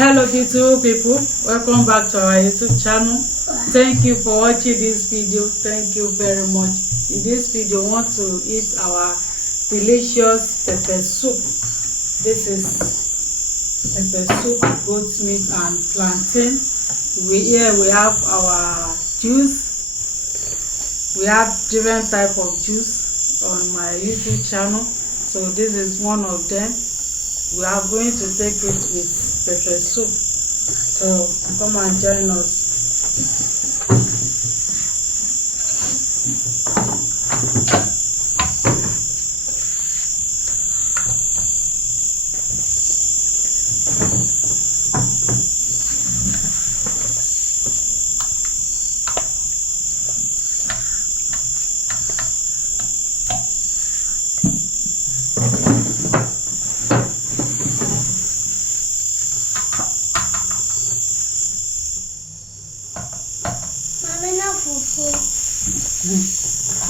Hello beautiful people, welcome back to our YouTube channel. Thank you for watching this video. Thank you very much. In this video, we want to eat our delicious pepper soup. This is pepper soup, goat meat and plantain. Here we have our juice. We have different type of juice on my YouTube channel, so this is one of them. We are going to take it with pepper soup, so come and join us.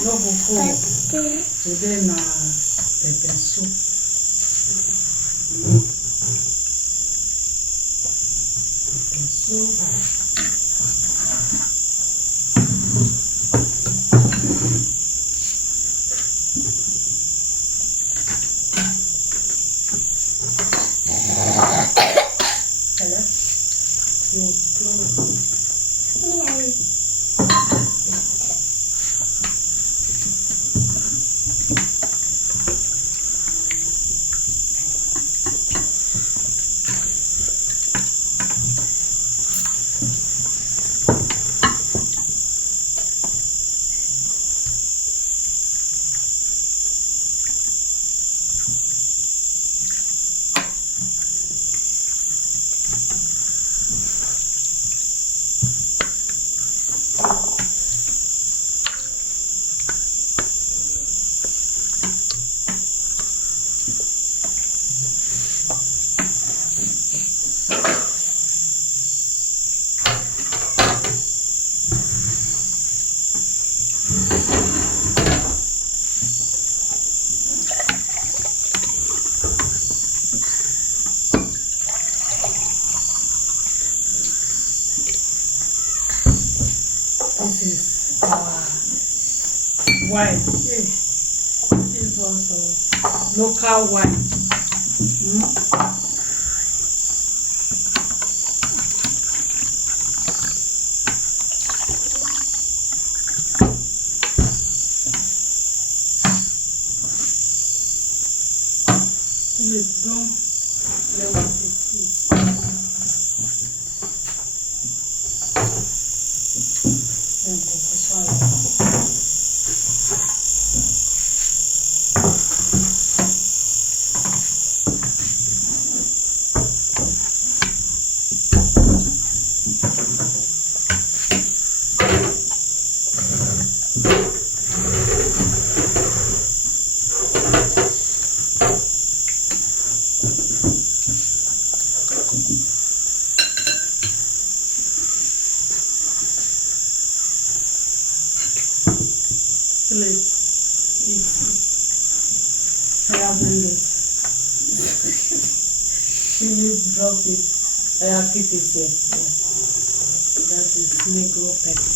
No fufu. Today na pepper soup. Pepper soup. Hello. You close. This is our wine. This is also local wine. Please don't let what it is. I haven't it. Philip drop it. I have keep it here. Yeah. That is negro pepper.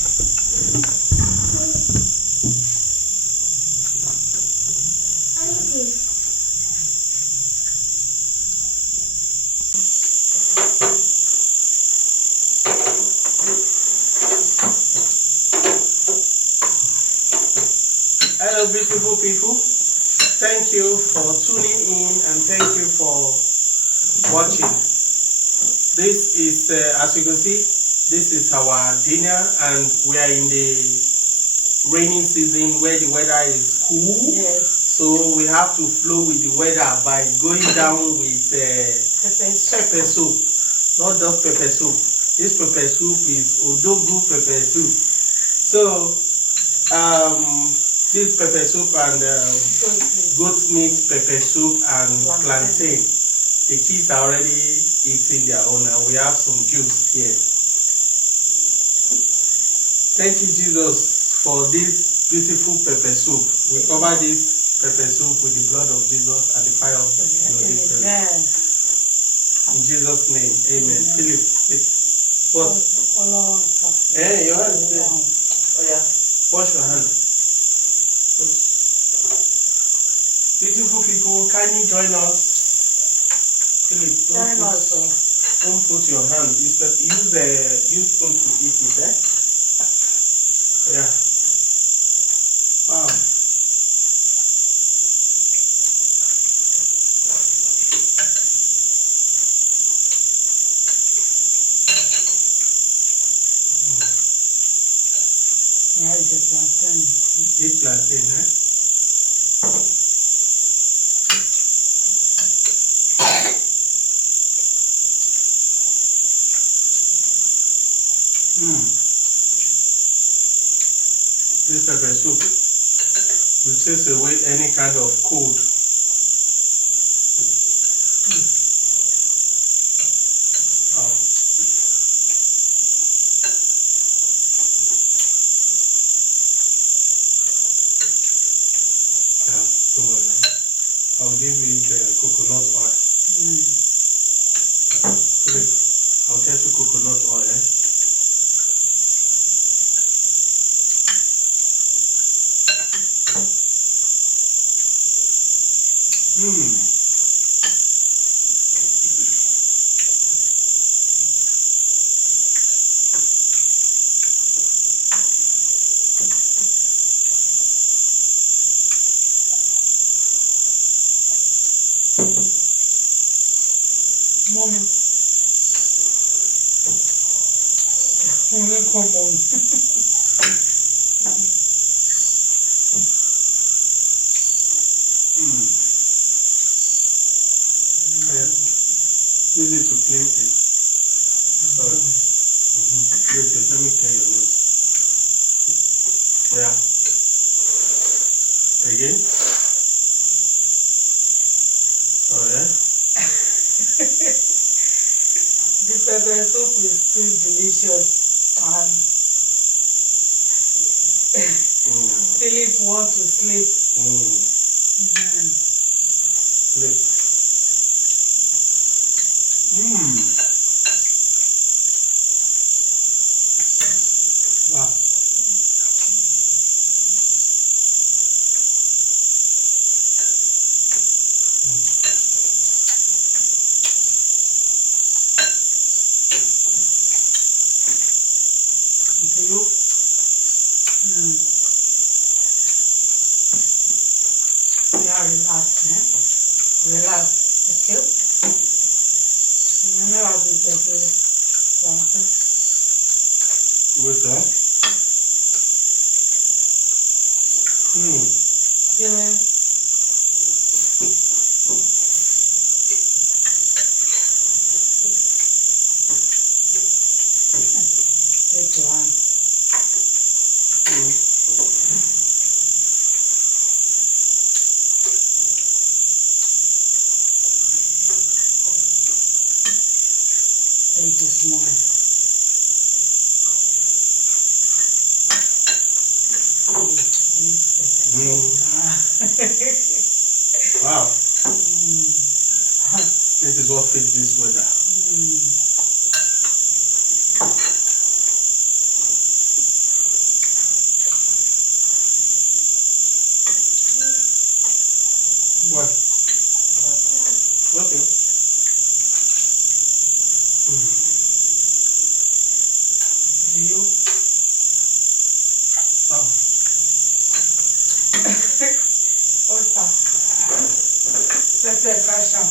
Hello beautiful people, thank you for tuning in and thank you for watching. This is as you can see, this is our dinner and we are in the rainy season where the weather is cool. Yes. So we have to flow with the weather by going down with pepper soup. Not just pepper soup. This pepper soup is Odogu pepper soup. So this pepper soup and goat meat pepper soup and plantain. The kids are already eating their own and we have some juice here. Thank you Jesus for this beautiful pepper soup. We cover this pepper soup with the blood of Jesus and the fire of the Holy Spirit. In Jesus' name. Amen. Philip, take. What? Your hand. Oh yeah. Wash your hand. Put. Beautiful people, kindly join us. Philip, don't put your hand. Use spoon to eat it, eh? Yeah. Wow. Yeah, it's a plantain. Eat plantain, eh? This pepper soup will chase away any kind of cold. Wow. Yeah, don't worry. I'll give you the coconut oil. Philip, I'll get you coconut oil, eh? Mommy. Mommy, come on. Yeah. Use it to clean it. Sorry. Wait, let me clean your nose. Yeah. Again. Sorry, eh? The pepper soup is too delicious and Philip want to sleep. Sleep. Wow. Do you? Yeah, relax, eh? Relax, okay? I know how to get it. Wait, eh? Yeah. Take your hand. Take this small. Wow. This is what fits this weather. What? Okay. Do you? Wow. What's that? That's a fashion.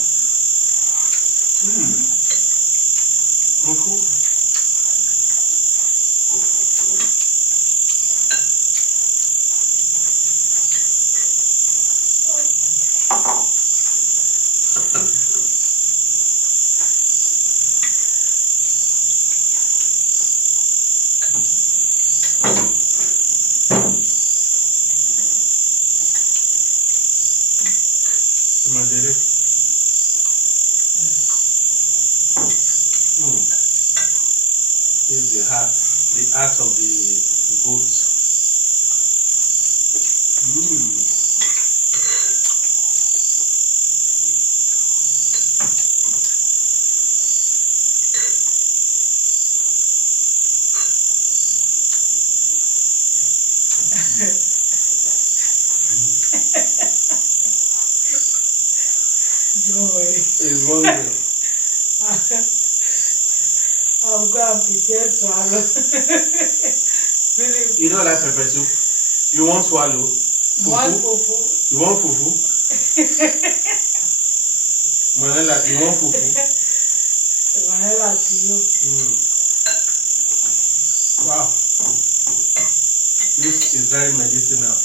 Cool. Imagine. This is the heart of the goat. Don't worry. It's hungry. I'll go and prepare swallow. Really? You don't like pepper soup? You want swallow? One Fufu? fufu. You want fufu? Manela, you want fufu? Vanilla to you. Wow. This is very medicinal.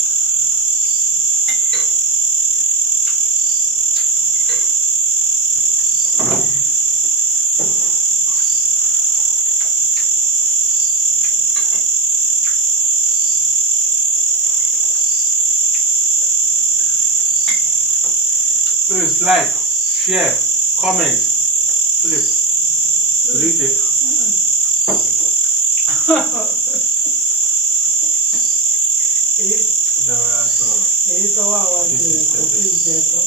Please like, share, comment. Philip, will you take? There are some. This is pepper.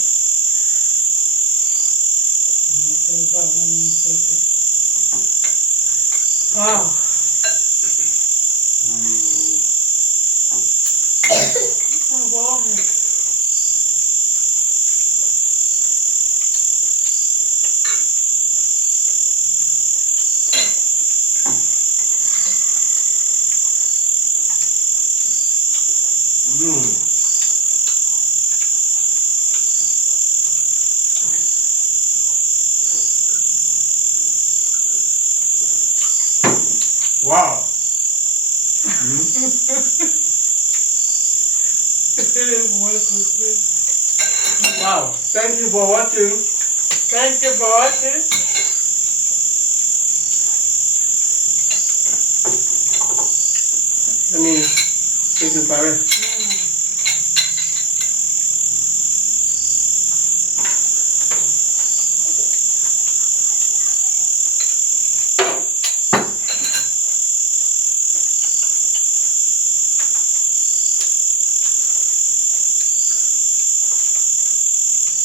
Wow. Wow. Wow. Thank you for watching. Thank you for watching. Let me take it for it.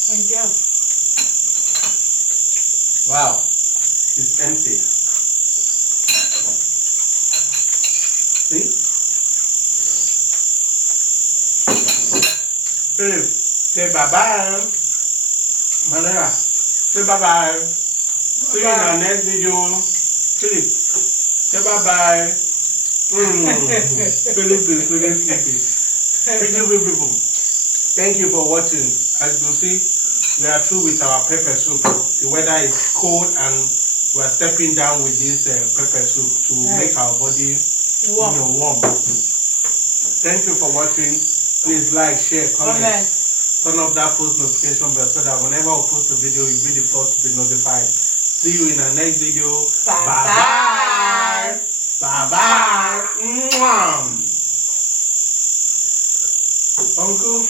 Thank you. Wow. It's empty. See? Philip, say bye-bye. Maria, say bye-bye. See you in our next video. Philip, say bye-bye. Philip is really sleepy. Thank you, people. Thank you for watching. As you can see, we are through with our pepper soup. The weather is cold and we are stepping down with this pepper soup to make our body warm. Thank you for watching. Please like, share, comment. Turn off that post notification bell so that whenever I post a video, you'll be the first to be notified. See you in our next video. Bye-bye. Bye-bye. Uncle.